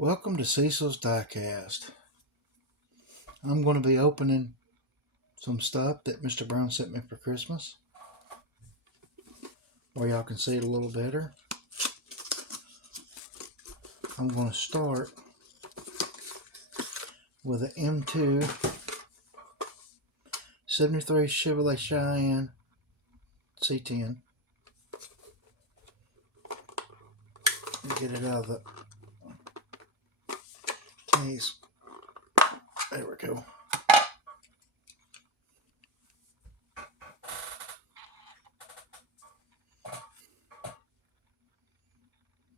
Welcome to Cecil's Diecast. I'm going to be opening some stuff that Mr. Brown sent me for Christmas, where y'all can see it a little better. I'm going to start with an M2 73 Chevrolet Cheyenne C10. Get it out of the case. There we go.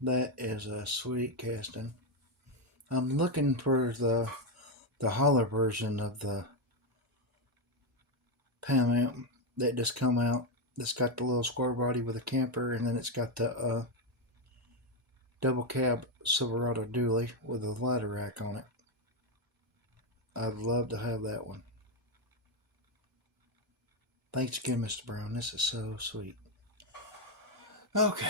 That is a sweet casting. I'm looking for the holler version of the Pan Am that just come out. That's got the little square body with a camper, and then it's got the double cab Silverado dually with a ladder rack on it. I'd love to have that one. Thanks again, Mr. Brown. This is so sweet. Okay.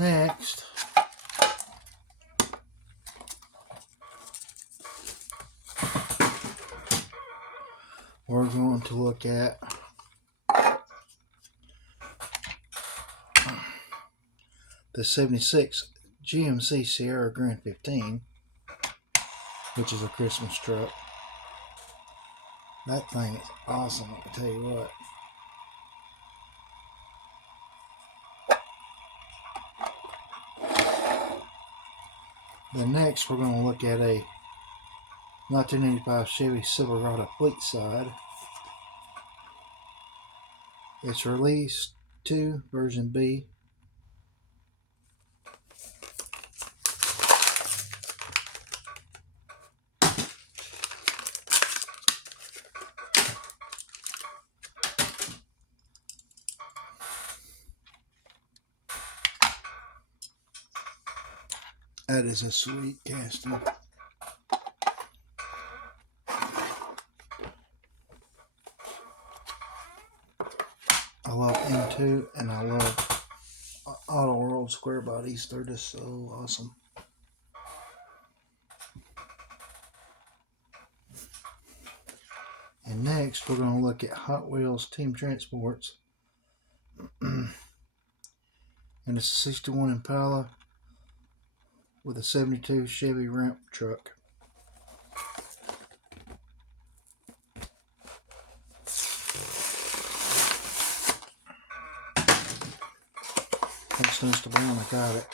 Next, we're going to look at the 76 GMC Sierra Grand 15, which is a Christmas truck. That thing is awesome, I can tell you what. Then next, we're going to look at a 1985 Chevy Silverado Fleet Side. It's Release 2, version B. That is a sweet casting. I love M2 and I love Auto World square bodies. They're just so awesome. And next we're going to look at Hot Wheels Team Transports. And it's a 61 Impala with a 72 Chevy ramp truck. Thanks to Mr. Brown, I got it.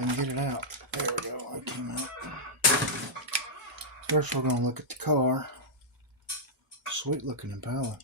And get it out. There we go. It came out. First, we're going to look at the car. Sweet looking Impala.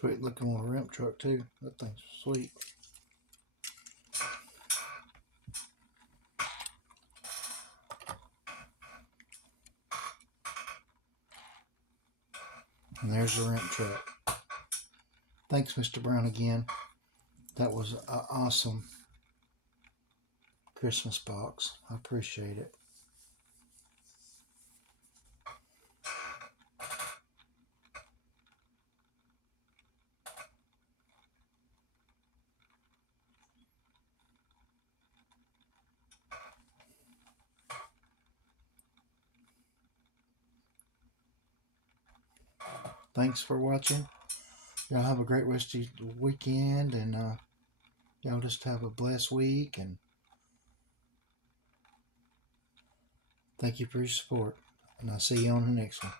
Sweet looking little ramp truck too. That thing's sweet. And there's the ramp truck. Thanks, Mr. Brown, again. That was an awesome Christmas box. I appreciate it. Thanks for watching. Y'all have a great rest of the weekend, and y'all just have a blessed week, and thank you for your support, and I'll see you on the next one.